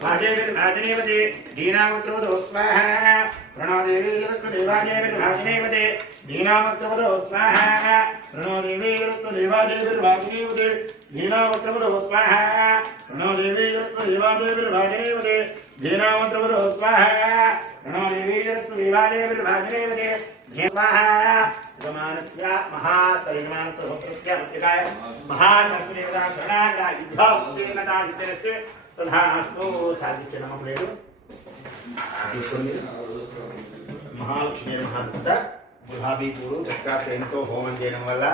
भाजेविर्भाजनेवते दीनामुद्रवदो स्वाहा प्रणो देवी देवाजेविर्भाजनेवते दीनामुद्रवदो स्वाहा प्रणो देवी देवाजेविर्भाजनेवते दीनामुद्रवदो स्वाहा प्रणो देवी देवाजेविर्भाजनेवते दीनामुद्रवदो स्वाहा प्रणो देवी देवाजेविर्भाजनेवते स्वाहा गमानस्य महासैमानस्य होत्रस्य मुक्तिकाय महासंस्कृतिदेवता गणागा युद्धोत्तीर्णता सिद्धिरस्तु सदास्तु साधिंచే నమ్మకం లేదు చూసుకోండి మహాలక్ష్మి మహాత్ముత గులాబీ పూలు చక్రాతేనతో హోమం చేయడం వల్ల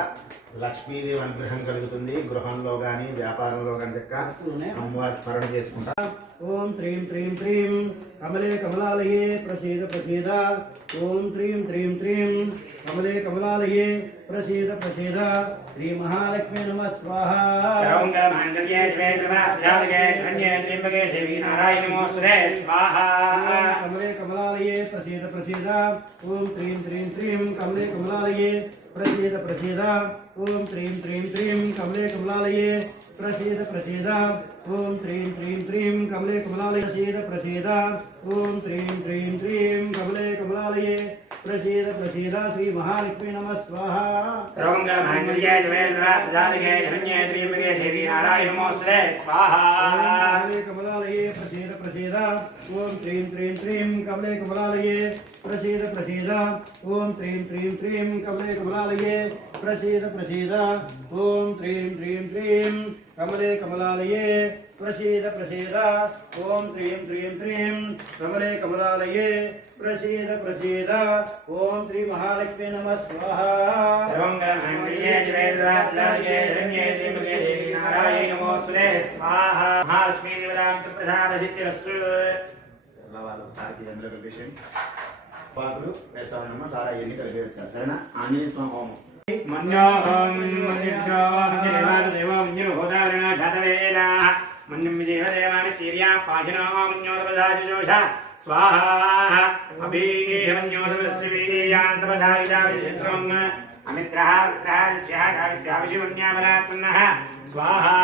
లక్ష్మీదేవి అనుగ్రహం కలుగుతుంది గృహంలో గాని వ్యాపారంలో గాని చక్క అమ్మవారి స్మరణ చేసుకుంటా ఓం త్రీం త్రీం త్రీం కమలే కమలాలయే ప్రసీద ప్రసీద ఓం త్రీం త్రీం త్రీం కమలే కమలాలయే ప్రసీద ప్రసీద శ్రీ మహాలక్ష్మీ నమః స్వాహా సర్వంగ మాంగళ్యే శివే త్రిభాధ్యాలకే ధన్యే త్ర్యంబకే దేవి నారాయణి నమోస్తుతే స్వాహా కమలే కమలాలయే ప్రసీద ప్రసీద ఓం త్రీం త్రీం త్రీం కమలే కమలాలయే ప్రసీద ప్రసీద ఓం త్రీం త్రీం త్రీం కమలే కమలాలయే ప్రసీద ప్రసీద ఓం త్రీం త్రీం త్రీం కమలే కమలాలయే ప్రసీద ప్రసీద ఓం త్రీం త్రీం త్రీం కమలే కమలాలయే ప్రసీద ప్రసీద శ్రీ మహాలక్ష్మీ నమః స్వాహా సర్వంగ మాంగళ్యే శివే త్రిభాధ్యాలకే ధన్యే త్ర్యంబకే దేవి నారాయణి నమోస్తుతే స్వాహా కమలే కమలాలయే ప్రసీద ప్రసీద ఓం త్రీం త్రీం త్రీం కమలే కమలాలయే ప్రసీద ప్రసీద ఓం త్రీం త్రీం త్రీం కమలే కమలాలయే ప్రసీద ప్రసీద ఓం త్రీం త్రీం త్రీం కమలే కమలాలయే ప్రసీద ప్రసీద ఓం త్రీం త్రీం త్రీం కమలే కమలాలయే ప్రసీద ప్రసీద ఓం శ్రీ మహాలక్ష్మీ నమః స్వాహా సర్వంగ మాంగళ్యే శివే త్రిభాధ్యాలకే ధన్యే త్ర్యంబకే దేవి నారాయణి నమోస్తుతే స్వాహా మహాలక్ష్మీ దేవతాంత ప్రసాద సిద్ధిరస్తు వాళ్ళు సారికి అందులో కలిపేసేయండి పాకులు వేస్తామన్నమా సారా ఎన్ని కలిపేస్తారు సరేనా ఆంజనేయ స్వామి హోమం మన్యోహం దేవోదారణ జాతవేద మన్యం విజయదేవాని తీర్యా పాశనో మన్యోదపదాజోష స్వాహ అభిమన్యోదపదాయిదాం అమిత్రః విత్రః स्वाहा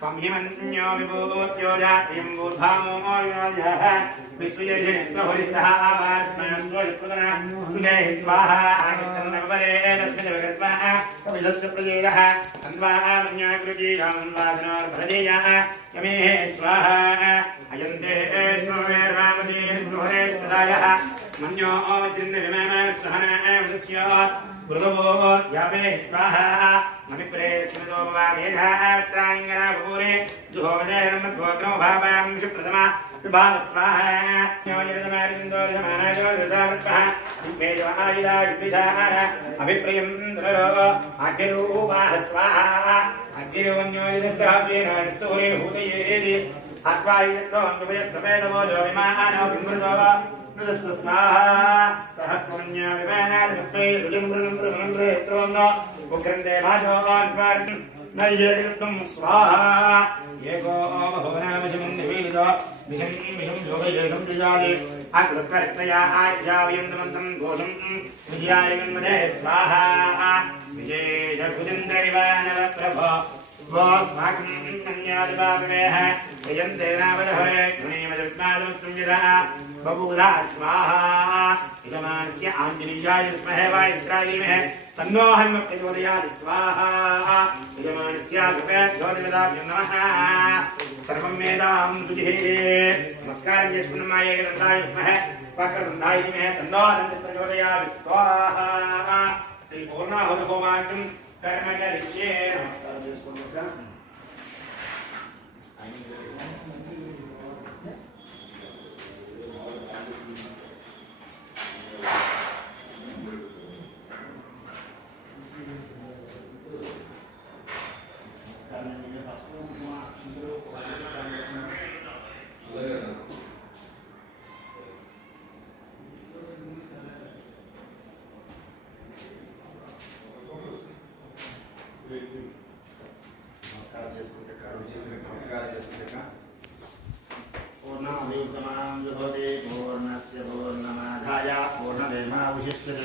पंहिमन्यो विभूत्यो जातिं ऊर्ध्वमो योजः विश्वयजनित्वहरिसः आवास्मयस्वयुत्पदना सुजय स्वाहा आगच्छन्नवरे तस्मिन् भगत्वः कविदस्य प्रजेयः अन्वामन्याकृजीयं वादनोर्भरदेयः यमेः स्वाहा अयन्ते स्मवेर्वामदीर्घोरे प्रदायः मन्यो जिन्नविमानस्वहना वृत्स्य वृदवो यावे स्वाहा अभिप्रे स्मृतो वामेधात्राणिङ्गना भूरे जुहोमजयर्मद्भोग्नो भावां शुप्रथमा विभाव स्वाहा न्योजरतमारिन्दो समानाजो रुदावृत्पः दिग्मेजवायुधा युद्विचार अभिप्रियं दरो अग्निरूपाः स्वाहा अग्निरुवन्योजितस्याप्येनास्तूरे हूतयेदि अत्वायुक्तो अनुपयत्प्रपेदवो जो विमानो बिम्बृतो स्वाहा सह पुण्या विमानादस्मै रुजिम्बृम्बृम्बृम्बृत्रोन्नो उग्रन्ते भाजोन्वर् नैयेदित्वं स्वाहा एको बहुनामशमन्निमीलितो विषं योगये संविजाले अग्रप्रक्तया आज्यावयं दमन्तं घोषं विजयाय मन्मदे स्वाहा विजयकुजेन्द्रनिवानवप्रभो स्वास्माकं अन्यादिवापवेह यजन्ते नावदहरे गुणेमदविस्मादुत्तुञ्जदः बभूधा स्वाहा यजमानस्य आञ्जनेयाय विद्महे वायुत्रायीमहे तन्नो हनुमत् प्रचोदयात् स्वाहा यजमानस्य कृपयाभ्योऽनिवेदाभ्यो नमः सर्वं वेदां सुजिः नमस्कारं చేసుకున్నమాయే గ్రంథాయ విద్మహే వక్రతుండాయ ధీమహి తన్నో హనుమత్ ప్రచోదయాత్ స్వాహా శ్రీ పూర్ణాహుతి హోమాంతం కర్మకరిష్యే నమస్కారం చేసుకుంటున్నా नमस्कार पूर्णस्य पूर्णमाधाय पूर्णमेवावशिष्यते